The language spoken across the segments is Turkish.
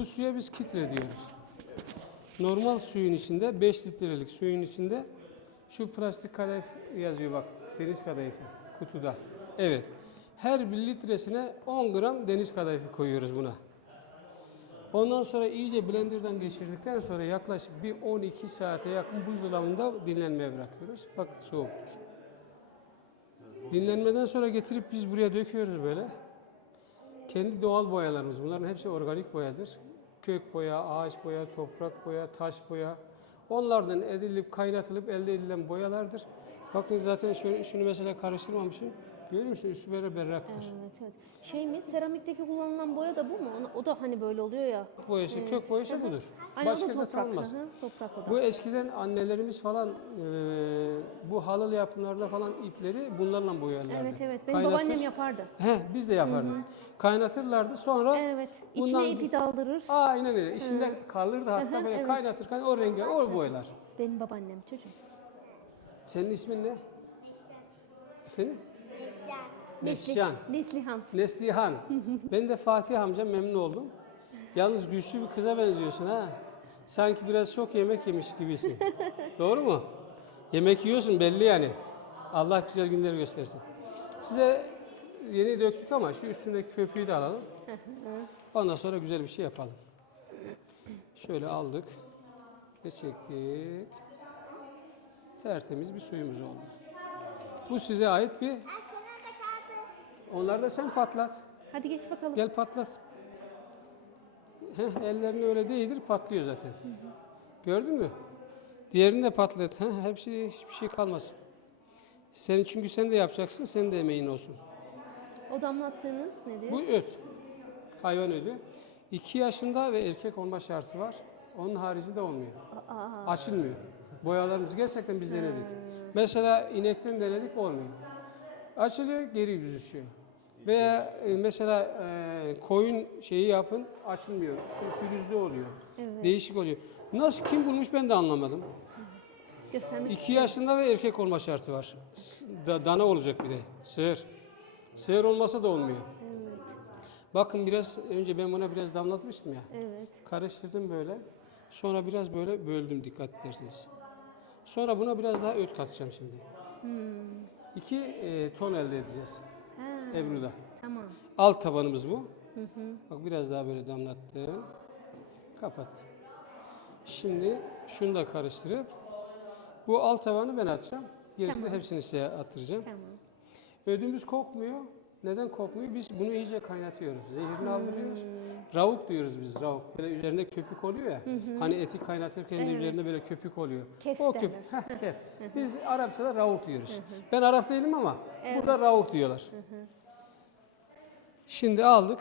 Bu suya biz kitre diyoruz. Normal suyun içinde 5 litrelik suyun içinde şu plastik kadayıf yazıyor bak. Deniz kadayıfı kutuda. Evet. Her bir litresine 10 gram deniz kadayıfı koyuyoruz buna. Ondan sonra iyice blenderdan geçirdikten sonra yaklaşık bir 12 saate yakın buzdolabında dinlenmeye bırakıyoruz. Vakit soğuktur. Dinlenmeden sonra getirip biz buraya döküyoruz böyle. Kendi doğal boyalarımız. Bunların hepsi organik boyadır. Kök boya, ağaç boya, toprak boya, taş boya. Onlardan edilip kaynatılıp elde edilen boyalardır. Bakın zaten şunu, şunu mesela karıştırmamışım. Görüyor musun? Üstü böyle berraktır. Evet evet. Şey mi? Seramikteki kullanılan boya da bu mu? Ona- O da hani böyle oluyor ya. Boyası, kök boyası budur. Aynen o Başka da zaten toprak. olmaz. hı hı, Toprak o da. Bu eskiden annelerimiz falan e, bu halılı yapımlarda falan ipleri bunlarla boyarlardı. Evet evet. Benim Kaynatır- babaannem yapardı. He, biz de yapardık. Kaynatırlardı sonra Evet. Bundan- İçine ipi daldırır. aynen öyle. İçinde kalırdı hatta böyle evet. kaynatırken o rengi o boylar. Benim babaannem çocuğum. Senin ismin ne? Efendim? Nesli- Neslihan. Neslihan. Neslihan. ben de Fatih amcam memnun oldum. Yalnız güçlü bir kıza benziyorsun ha. Sanki biraz çok yemek yemiş gibisin. Doğru mu? Yemek yiyorsun belli yani. Allah güzel günler göstersin. Size yeni döktük ama şu üstündeki köpüğü de alalım. Ondan sonra güzel bir şey yapalım. Şöyle aldık ve çektik. Tertemiz bir suyumuz oldu. Bu size ait bir... Onları da sen patlat. Hadi geç bakalım. Gel patlat. Heh, ellerini öyle değdir patlıyor zaten. Gördün mü? Diğerini de patlat. Heh, hepsi hiçbir şey kalmasın. Sen çünkü sen de yapacaksın, senin de emeğin olsun. O damlattığınız nedir? Bu öt. Hayvan ödü. 2 yaşında ve erkek olma şartı var. Onun haricinde olmuyor. Aa, Açılmıyor. Boyalarımız gerçekten biz denedik. Mesela inekten denedik olmuyor. Açılıyor geri büzüşüyor. Veya e, mesela e, koyun şeyi yapın açılmıyor. Pürüzlü oluyor. Evet. Değişik oluyor. Nasıl kim bulmuş ben de anlamadım. göstermek 2 yaşında ve erkek olma şartı var. S- da- dana olacak bir de. Sığır. Sığır olmasa da olmuyor. Evet. Bakın biraz önce ben buna biraz damlatmıştım ya. Evet. Karıştırdım böyle. Sonra biraz böyle böldüm dikkat ederseniz. Sonra buna biraz daha öt katacağım şimdi. Hmm. İki e, ton elde edeceğiz Ebru'da. tamam. Alt tabanımız bu. Hı hı. Bak biraz daha böyle damlattım. Kapattım. Şimdi şunu da karıştırıp bu alt tabanı ben atacağım. Gerisini Tamam. hepsini size attıracağım. Tamam. Ödümüz kokmuyor. Neden kokmuyor? Biz bunu iyice kaynatıyoruz. Zehirini Hmm. aldırıyoruz. Ravuk diyoruz biz ravuk. Böyle üzerinde köpük oluyor ya. Hani eti kaynatırken de Evet. üzerinde böyle köpük oluyor. Kef o. Heh, kef. Biz Arapçada ravuk diyoruz. Ben Arap değilim ama burada ravuk diyorlar. Şimdi aldık.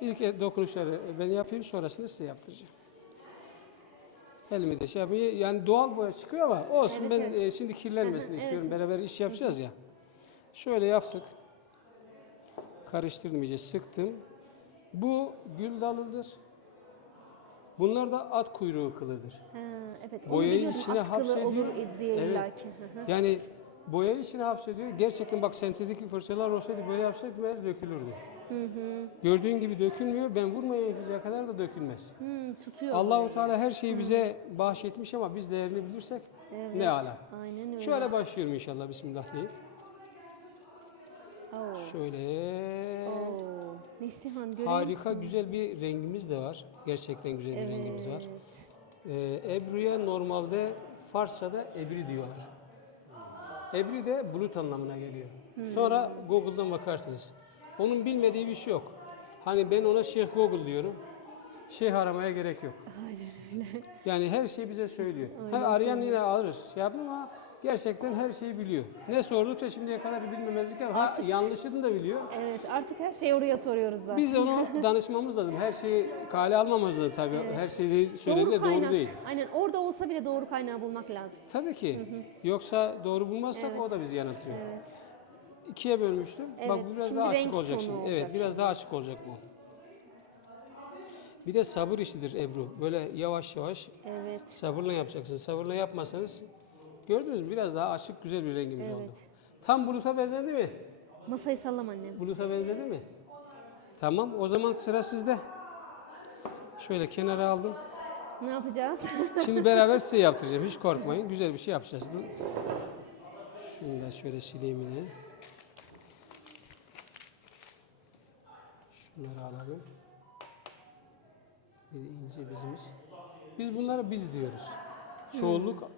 İlk e- dokunuşları ben yapayım sonrasında size yaptıracağım. Elimi de şey yapayım. Yani doğal boya çıkıyor ama olsun Evet, ben evet. e, şimdi kirlenmesin Evet, istiyorum. Beraber iş yapacağız ya. Şöyle yaptık. Karıştırdım iyice sıktım. Bu gül dalıdır. Bunlar da at kuyruğu kılıdır. Ha, evet. Boyayı içine atkılı hapsediyor. Evet. Hı hı. Yani boyayı içine hapsediyor. Gerçekten bak sentetik fırçalar olsaydı böyle yapsaydı eğer dökülürdü. Hı hı. Gördüğün gibi dökülmüyor. Ben vurmayıncaya kadar da dökülmez. Hı, tutuyor. Allahu Teala her şeyi bize bahşetmiş ama biz değerini bilirsek Evet, ne ala. Aynen öyle. Şöyle başlıyorum inşallah bismillah deyip. Oo. Şöyle. Oo. Neslihan görüyor Harika musun? güzel bir rengimiz de var. Gerçekten güzel bir rengimiz var. Evet. Ee, Ebru'ya normalde Farsça'da Ebri diyorlar. Ebri de bulut anlamına geliyor. Sonra Google'dan bakarsınız. Onun bilmediği bir şey yok. Hani ben ona Şeyh Google diyorum. Şeyh aramaya gerek yok. Yani her şeyi bize söylüyor. Hem arayan yine alır şey yapmıyor ama gerçekten her şeyi biliyor. Ne sordukça şimdiye kadar bilmemezlik yok. Ha, yanlışını da biliyor. Evet artık her şeyi oraya soruyoruz zaten. Biz onu danışmamız lazım. Her şeyi kale almamamız lazım tabii. Her şeyi söylediğinde doğru, kaynak- değil. Aynen orada olsa bile doğru kaynağı bulmak lazım. Tabii ki. Yoksa doğru bulmazsak Evet. o da bizi yanıltıyor. Evet. İkiye bölmüştüm. Bak Evet, bu biraz şimdi daha açık olacak şimdi. olacak Evet, biraz daha açık olacak bu. Bir de sabır işidir Ebru. Böyle yavaş yavaş Evet. sabırla yapacaksın. Sabırla yapmasanız gördünüz mü biraz daha açık güzel bir rengimiz Evet. oldu. Tam buluta benzedi mi? Masayı sallam annem. Buluta benzedi mi? Tamam o zaman sıra sizde. Şöyle kenara aldım. Ne yapacağız? Şimdi beraber size yaptıracağım. Hiç korkmayın. Güzel bir şey yapacağız. Şunu da şöyle sileyim yine. Şunları alalım. Bir ince bizimiz. Biz bunlara biz diyoruz. Çoğulluk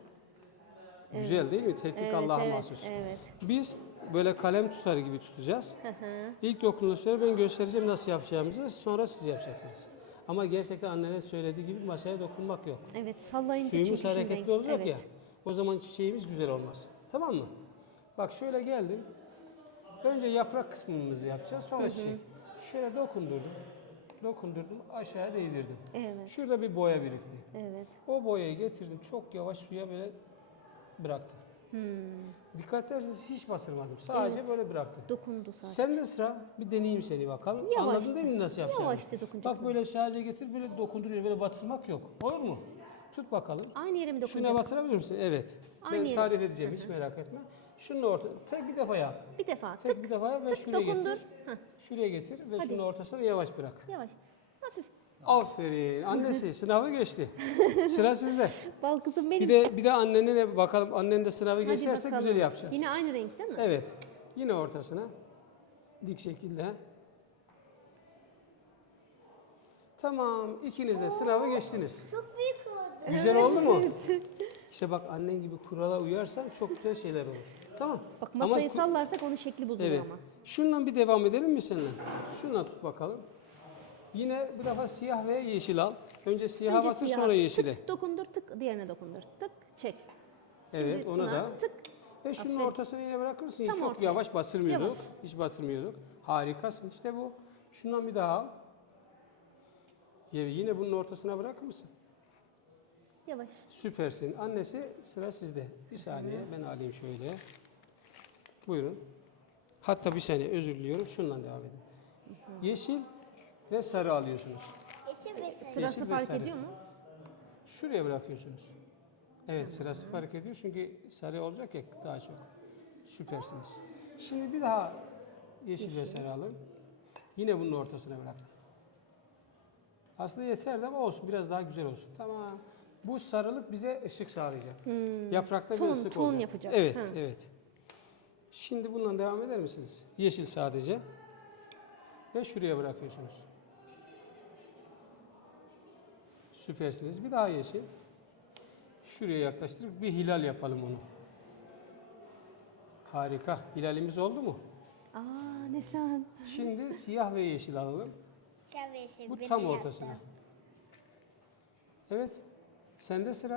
güzel değil mi? Teknik evet, Allah'a evet, mahsus. Evet. Biz böyle kalem tutar gibi tutacağız. Hı hı. İlk dokunuşları ben göstereceğim nasıl yapacağımızı. Sonra siz yapacaksınız. Ama gerçekten annenin söylediği gibi masaya dokunmak yok. evet sallayınca Suyumuz hareketli şimdi- olacak evet. ya. O zaman çiçeğimiz güzel olmaz. Tamam mı? Bak şöyle geldim. Önce yaprak kısmımızı yapacağız. Sonra çiçek. Şöyle dokundurdum. Dokundurdum. Aşağıya değdirdim. Evet. Şurada bir boya birikti. Evet. O boyayı getirdim. Çok yavaş suya böyle bıraktım. Hmm. Dikkat ederseniz hiç batırmadım. Sadece Evet. böyle bıraktım. Dokundu sadece. Sen de sıra bir deneyeyim seni bakalım. Yavaşça. Anladın değil mi nasıl yapacağını? Yavaşça Bak dokunacaksın. böyle sadece getir böyle dokunduruyor. Böyle batırmak yok. Olur mu? Tut bakalım. Aynı yere mi Şuna dokunacak? batırabilir misin? Evet. Aynı ben yere. tarif edeceğim hiç merak etme. Şunun orta tek bir defa yap. Bir defa Tek tık bir defa yap ve tık şuraya dokundur. getir. Heh, Şuraya getir ve Hadi. şunun ortasına yavaş bırak. yavaş. Hafif. Aferin. Annesi sınavı geçti. Sıra sizde. Bal kızım Bir benim. de bir de annene de bakalım. Annen de sınavı Hadi geçerse bakalım. güzel yapacağız. Yine aynı renk değil mi? Evet. Yine ortasına. Dik şekilde. Tamam. ikiniz de sınavı geçtiniz. Çok büyük oldu. Güzel oldu mu? İşte bak annen gibi kurala uyarsan çok güzel şeyler olur. Tamam. Bak Ama masayı ku- sallarsak onun şekli bozuluyor Evet. ama. Şundan bir devam edelim mi seninle? Şundan tut bakalım. Yine bu defa siyah ve yeşil al. Önce siyaha Önce batır siyaha sonra yeşile. Tık dokundur tık diğerine dokundur. Tık çek. Evet Şimdi ona buna da. Tık. Ve şunun Aferin. ortasını yine bırakır mısın? Tam Çok ortaya. yavaş batırmıyorduk. Yavaş. Hiç batırmıyorduk. Harikasın işte bu. Şundan bir daha al. Yine bunun ortasına bırakır mısın? Yavaş. Süpersin. Annesi sıra sizde. Bir saniye ben alayım şöyle. Buyurun. Hatta bir saniye özür diliyorum. Şundan devam edin. Yeşil ve sarı alıyorsunuz. Yeşil ve sarı. Sırası Yeşil ve fark sarı. ediyor mu? Şuraya bırakıyorsunuz. Evet sırası fark ediyor çünkü sarı olacak ya daha çok. Süpersiniz. Şimdi bir daha yeşil, ve sarı alın. Yine bunun ortasına bırakın. Aslında yeterli ama olsun biraz daha güzel olsun. Tamam. Bu sarılık bize ışık sağlayacak. Yaprakta Hmm. Ton- bir ışık ton olacak. yapacak. Evet, Ha. evet. Şimdi bundan devam eder misiniz? Yeşil sadece. Ve şuraya bırakıyorsunuz. Süpersiniz. Bir daha yeşil. Şuraya yaklaştırıp bir hilal yapalım onu. Harika. Hilalimiz oldu mu? Aa ne sen. Şimdi siyah ve yeşil alalım. Siyah ve yeşil. Bu benim tam ortasına. Evet. Sende sıra.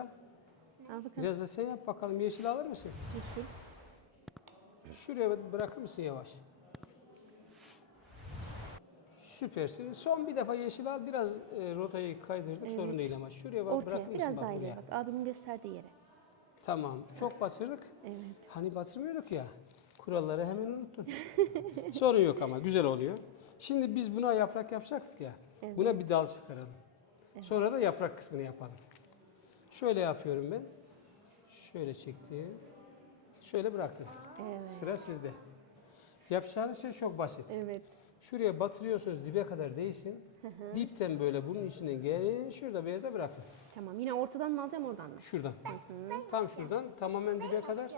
Al bakalım. Biraz da sen yap bakalım. Yeşil alır mısın? Yeşil. Şuraya bırakır mısın yavaş? Süpersin. Son bir defa yeşil al. Biraz e, rotayı kaydırdık. Sorun Evet. değil ama. Şuraya bak, Ortaya. Biraz bak daha buraya? ileri bak. Abimin gösterdiği yere. Tamam. Çok batırdık. Evet. Hani batırmıyorduk ya. Kuralları hemen unuttun. Sorun yok ama güzel oluyor. Şimdi biz buna yaprak yapacaktık ya. Evet. Buna bir dal çıkaralım. Sonra da yaprak kısmını yapalım. Şöyle yapıyorum ben. Şöyle çektim. Şöyle bıraktım. Evet. Sıra sizde. Yapacağınız şey çok basit. Evet. Şuraya batırıyorsunuz dibe kadar değsin. Dipten böyle bunun içinden gelin. Şurada bir yerde bırakın. Tamam. Yine ortadan mı alacağım oradan mı? Şuradan. Tam şuradan tamamen dibe kadar.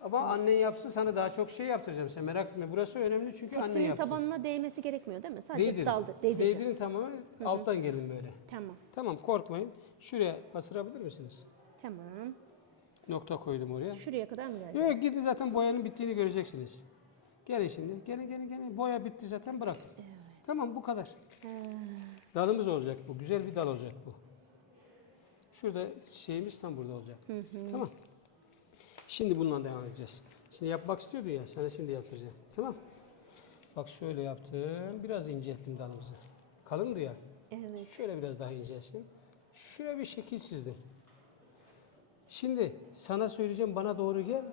Ama annen yapsın sana daha çok şey yaptıracağım. Sen merak etme. Burası önemli çünkü annen Tepsinin yapsın. tabanına değmesi gerekmiyor değil mi? Sadece Değdirin. daldı. Değdireceğim. Değdirin tamamen. Alttan gelin böyle. Tamam. Tamam korkmayın. Şuraya batırabilir misiniz? Tamam. Nokta koydum oraya. Şuraya kadar mı geldi? Yok gidin zaten boyanın bittiğini göreceksiniz. Gelin şimdi. Gelin gelin gelin. Boya bitti zaten bırak. Tamam bu kadar. Dalımız olacak bu. Güzel bir dal olacak bu. Şurada şeyimiz tam burada olacak. Tamam. Şimdi bundan devam edeceğiz. Şimdi yapmak istiyordun ya. Sana şimdi yaptıracağım. Tamam. Bak şöyle yaptım. Biraz incelttim dalımızı. Kalındı ya. Evet. Şöyle biraz daha incelsin. Şuraya bir şekil çizdim. Şimdi sana söyleyeceğim bana doğru gel.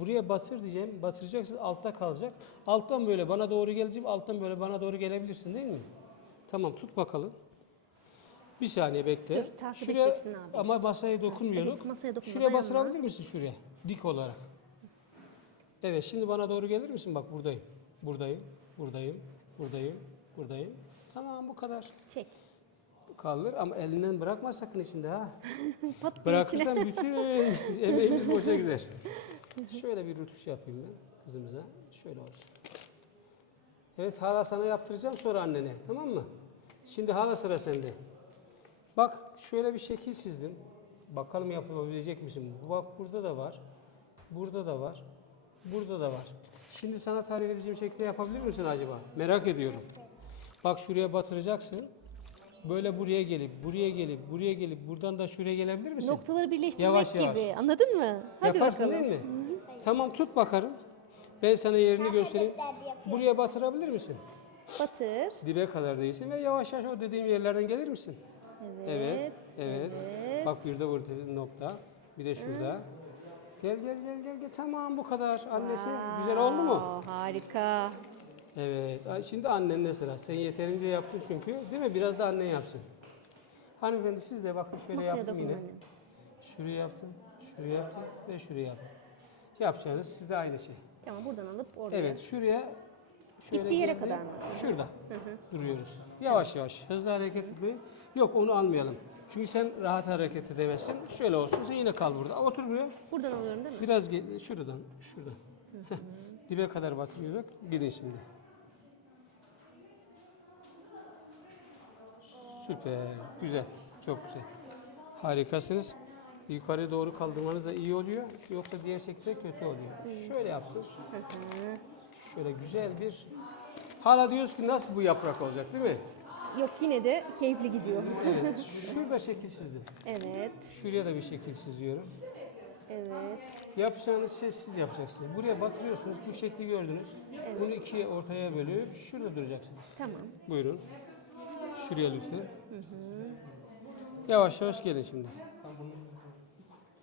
Buraya batır diyeceğim. Batıracaksın altta kalacak. Alttan böyle bana doğru geleceğim. Alttan böyle bana doğru gelebilirsin değil mi? Tamam tut bakalım. Bir saniye bekle. Dur, takip şuraya abi. ama masaya dokunmuyorduk. Evet, masaya Şuraya batırabilir misin şuraya? Dik olarak. Evet şimdi bana doğru gelir misin? Bak buradayım. Buradayım. Buradayım. Buradayım. Buradayım. Tamam bu kadar. Çek. Kalır ama elinden bırakma sakın içinde ha. Pat diye içine. Bırakırsan bütün emeğimiz boşa gider. Şöyle bir rutuş yapayım ben kızımıza. Şöyle olsun. Evet hala sana yaptıracağım sonra annene tamam mı? Şimdi hala sıra sende. Bak şöyle bir şekil çizdim. Bakalım yapabilecek misin? Bak burada da var. Burada da var. Burada da var. Şimdi sana tarif edeceğim şekilde yapabilir misin acaba? Merak ediyorum. Bak şuraya batıracaksın. Böyle buraya gelip, buraya gelip, buraya gelip, buradan da şuraya gelebilir misin? Noktaları birleştirmek Yavaş gibi. yavaş. Anladın mı? Hadi Yaparsın bakalım. değil mi? Tamam tut bakalım. Ben sana yerini göstereyim. Buraya batırabilir misin? Batır. Dibe kadar değilsin ve yavaş yavaş o dediğim yerlerden gelir misin? Evet. Evet. evet. Bak bir de burada nokta. Bir de şurada. Gel gel gel gel gel. Tamam bu kadar. Annesi güzel oldu mu? Harika. Evet. Şimdi annenle sıra. Sen yeterince yaptın çünkü. Değil mi? Biraz da annen yapsın. Hanımefendi siz de bakın şöyle Masaya yaptım yine. Şuraya yaptım. Şuraya yaptım ve şuraya yaptım. Yapacağınız sizde aynı şey. Tamam buradan alıp oraya. Evet şuraya şöyle Gittiği yere geldi. kadar mı? Şurada duruyoruz. Yavaş yavaş hızlı hareket etmeyin. Yok onu almayalım. Çünkü sen rahat hareket edemezsin. Şöyle olsun sen yine kal burada. Otur buraya. Buradan alıyorum değil mi? Biraz gel, şuradan, şuradan. Dibe kadar batırıyorduk. Gidin şimdi. Süper, güzel, çok güzel. Harikasınız. Yukarı doğru kaldırmanız da iyi oluyor. Yoksa diğer şekilde kötü oluyor. Şöyle yaptın. Şöyle güzel bir... Hala diyoruz ki nasıl bu yaprak olacak değil mi? Yok yine de keyifli gidiyor. Evet. Şurada şekil çizdim. evet. Şuraya da bir şekil çiziyorum. Evet. Yapacağınız şey siz yapacaksınız. Buraya batırıyorsunuz. Bu şekli gördünüz. Bunu ikiye ortaya bölüp şurada duracaksınız. Tamam. Buyurun. Şuraya lütfen. Yavaş yavaş gelin şimdi.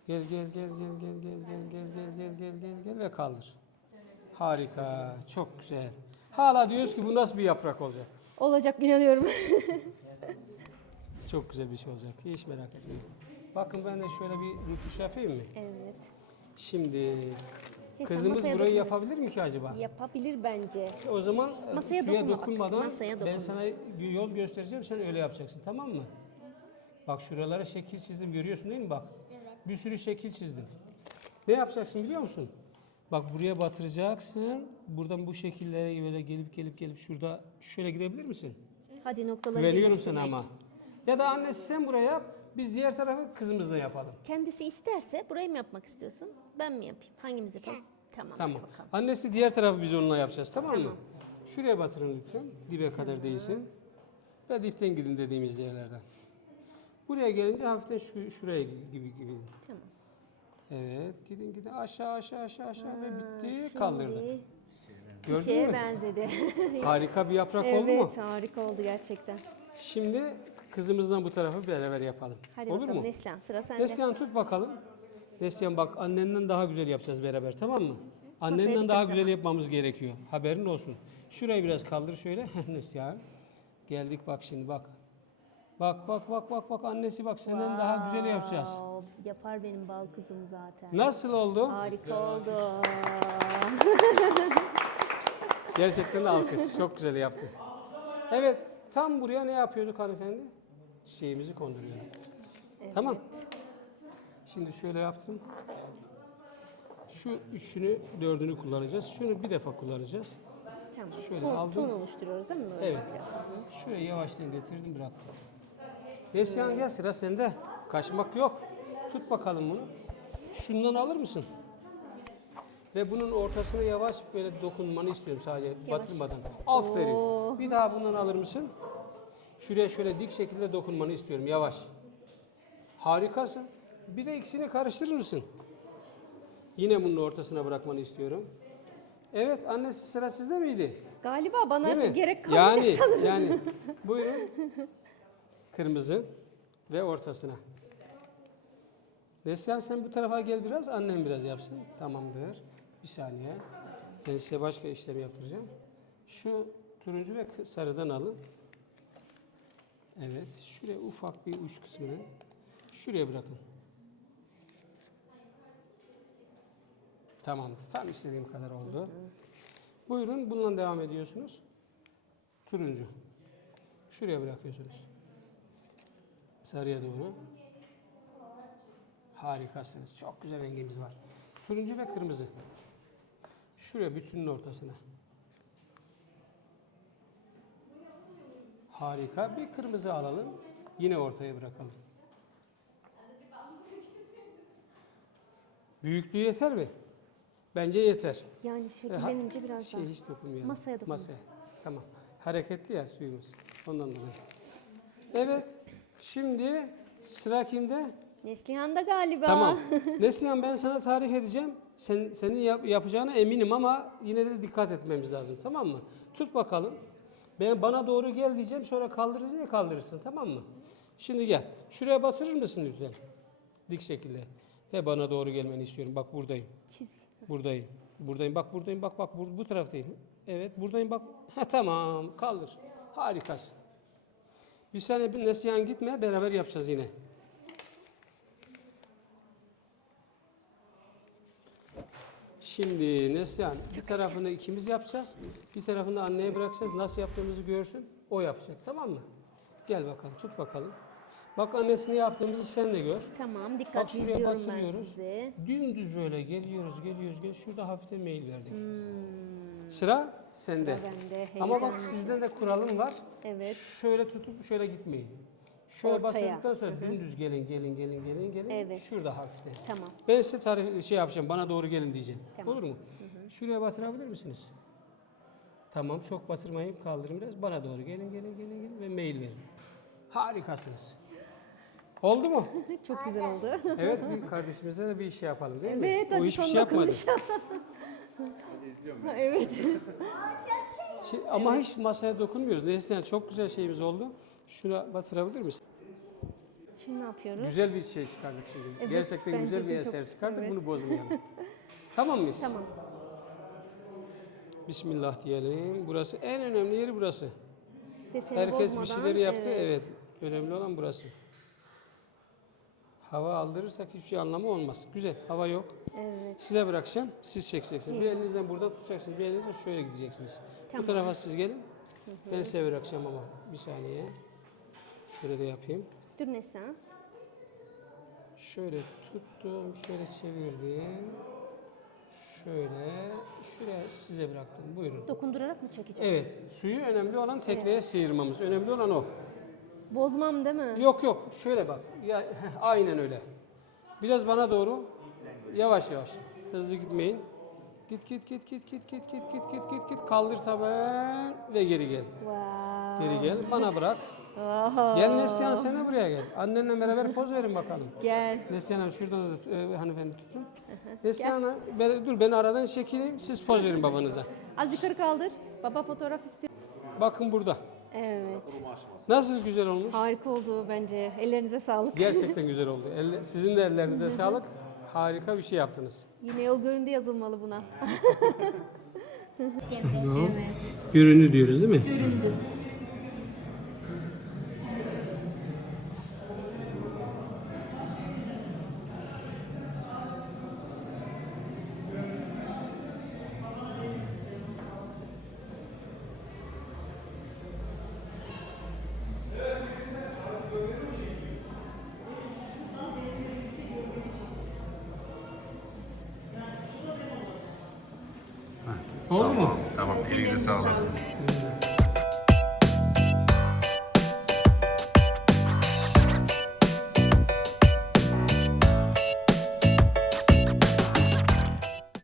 Gel gel gel gel gel gel gel gel gel gel gel gel gel ve kaldır. Harika. Çok güzel. Hala diyoruz ki bu nasıl bir yaprak olacak? Olacak inanıyorum. Çok güzel bir şey olacak. Hiç merak etmeyin. Bakın ben de şöyle bir rutuş yapayım mı? evet. Şimdi kızımız masaya burayı yapabilir mi ki acaba? Yapabilir bence. O zaman e, Masaya suya dokunma bak, dokunmadan masaya ben dokunma. sana yol göstereceğim. Sen öyle yapacaksın tamam mı? Bak şuralara şekil çizdim görüyorsun değil mi bak? Bir sürü şekil çizdim. Ne yapacaksın biliyor musun? Bak buraya batıracaksın. Buradan bu şekillere böyle gelip gelip gelip şurada şöyle gidebilir misin? Hadi noktaları Güveniyorum birleştirmek. sana ama. Ya da annesi sen buraya yap. Biz diğer tarafı kızımızla yapalım. Kendisi isterse burayı mı yapmak istiyorsun? Ben mi yapayım? Hangimiz yapalım? Tamam. Tamam. hadi bakalım. Annesi diğer tarafı biz onunla yapacağız tamam mı? Şuraya batırın lütfen. Dibe kadar değilsin. Ve dipten gidin dediğimiz yerlerden. Buraya gelince hafiften şu, şuraya gibi gibi. Tamam. Evet gidin gidin aşağı aşağı aşağı aşağı ve bitti Şimdi kaldırdık. Gördün Çiçeğe mü? benzedi. Harika bir yaprak oldu mu? evet harika oldu gerçekten. Şimdi kızımızdan bu tarafı beraber yapalım. Hadi Olur bakalım mu? Neslihan sıra sende. Neslihan tut bakalım. Neslihan bak annenden daha güzel yapacağız beraber tamam mı? Annenden daha güzel yapmamız gerekiyor. Haberin olsun. Şurayı biraz kaldır şöyle. Neslihan. Geldik bak şimdi bak. Bak bak bak bak bak annesi bak senden daha güzel yapacağız. Yapar benim bal kızım zaten. Nasıl oldu? Harika oldu. Gerçekten de alkış. Çok güzel yaptı. Evet tam buraya ne yapıyorduk hanımefendi? Çiçeğimizi konduruyorduk. Tamam. Şimdi şöyle yaptım. Şu üçünü, dördünü kullanacağız. Şunu bir defa kullanacağız. Tamam. Şöyle ton, aldım. ton oluşturuyoruz değil mi? Böyle Evet. Şuraya yavaştan getirdim bıraktım. Neslihan gel sıra sende. Kaçmak yok. Tut bakalım bunu. Şundan alır mısın? Ve bunun ortasına yavaş böyle dokunmanı istiyorum sadece batırmadan. Aferin. Oo. Bir daha bundan alır mısın? Şuraya şöyle dik şekilde dokunmanı istiyorum yavaş. Harikasın. Bir de ikisini karıştırır mısın? Yine bunun ortasına bırakmanı istiyorum. Evet annesi sıra sizde miydi? Galiba bana Değil mi? gerek kalmayacak yani, sanırım. Yani buyurun. Kırmızı ve ortasına. Neslihan sen bu tarafa gel biraz, annem biraz yapsın. Tamamdır. Bir saniye. Ben size başka işlem yaptıracağım. Şu turuncu ve sarıdan alın. Evet. Şuraya ufak bir uç kısmını şuraya bırakın. Tamam. Tam istediğim kadar oldu. Buyurun bununla devam ediyorsunuz. Turuncu. Şuraya bırakıyorsunuz. Sarıya doğru. Harikasınız. Çok güzel rengimiz var. Turuncu ve kırmızı. Şuraya bütünün ortasına. Harika. Bir kırmızı alalım. Yine ortaya bırakalım. Büyüklüğü yeter mi? Bence yeter. Yani E, şekillenince biraz şey daha. hiç dokunmayalım. Masaya dokunma. Masaya. Tamam. Hareketli ya suyumuz. Ondan dolayı. Evet. Şimdi sıra kimde? Neslihan'da galiba. Tamam. Neslihan ben sana tarif edeceğim. Sen, senin yap- yapacağına eminim ama yine de dikkat etmemiz lazım. Tamam mı? Tut bakalım. Ben bana doğru gel diyeceğim. Sonra kaldırır diye kaldırırsın. Tamam mı? Şimdi gel. Şuraya batırır mısın lütfen? Dik şekilde. Ve bana doğru gelmeni istiyorum. Bak buradayım. Çizgi. Buradayım. Buradayım. Bak buradayım. Bak bak bu, bu taraftayım. Evet buradayım bak. Ha tamam. Kaldır. Harikasın. Bir saniye bir Neslihan gitme. Beraber yapacağız yine. Şimdi Neslihan bir tarafını ikimiz yapacağız. Bir tarafını anneye bırakacağız. Nasıl yaptığımızı görsün. O yapacak. Tamam mı? Gel bakalım. Tut bakalım. Bak annesini yaptığımızı sen de gör. Tamam Bak dikkatli şuraya izliyorum ben batırıyoruz. sizi. Dümdüz böyle geliyoruz, geliyoruz, geliyoruz. Şurada hafiften meyil verdik. Sıra sende. Hmm. Sıra bende. Ama bak sizde de kuralım var. Evet. Şöyle tutup şöyle gitmeyin. Şöyle Ortaya. bastırdıktan sonra dümdüz gelin, gelin, gelin, gelin, gelin. Evet. Şurada hafiften. Tamam. Ben size tarif şey yapacağım. Bana doğru gelin diyeceğim. Tamam. Olur mu? Şuraya batırabilir misiniz? Tamam. Çok batırmayın. Kaldırın biraz. Bana doğru gelin, gelin, gelin, gelin ve mail verin. Harikasınız. Oldu mu? Çok güzel oldu. Evet, büyük kardeşimizle de bir iş yapalım değil mi? Evet, o hadi hiçbir şey sonuna yapmadı. konuşalım. evet. Şey, ama hiç masaya dokunmuyoruz. Neyse çok güzel şeyimiz oldu. Şuna batırabilir misin? Şimdi ne yapıyoruz? Güzel bir şey çıkardık şimdi. Evet, Gerçekten bence güzel bir de çok- eser çıkardık. evet. Bunu bozmayalım. tamam mıyız? Tamam. Bismillah diyelim. Burası en önemli yeri burası. Deseni Herkes bir bozmadan, şeyleri yaptı. Evet. Önemli olan burası. Hava aldırırsak hiçbir şey anlamı olmaz. Güzel. Hava yok. Evet. Size bırakacağım. Siz çekeceksiniz. Bir elinizden buradan tutacaksınız. Bir elinizden şöyle gideceksiniz. Tamam. Bu tarafa siz gelin. Ben size bırakacağım ama. Bir saniye. Şöyle de yapayım. Dur Neslihan. Şöyle tuttum. Şöyle çevirdim. Şöyle. Şuraya size bıraktım. Buyurun. Dokundurarak mı çekeceğim? Evet. Suyu önemli olan tekneye sıyırmamız. Önemli olan o. Bozmam değil mi? Yok yok. Şöyle bak. Ya, aynen öyle. Biraz bana doğru. Yavaş yavaş. Hızlı gitmeyin. Git git git git git git git git git git git. Kaldır taban ve geri gel. Wow. Geri gel. Bana bırak. Oho. Gel Neslihan sen de buraya gel. Annenle beraber poz verin bakalım. Gel. Neslihan Hanım şuradan da tut- e, hanımefendi tutun. Neslihan Hanım, ben- dur ben aradan çekileyim. Siz poz verin babanıza. Az yukarı kaldır. Baba fotoğraf istiyor. Bakın burada. Evet. Nasıl güzel olmuş? Harika oldu bence. Ellerinize sağlık. Gerçekten güzel oldu. Elle- sizin de ellerinize sağlık. Harika bir şey yaptınız. Yine yol göründü yazılmalı buna. evet. Göründü diyoruz değil mi? Göründü. Elinize sağlık.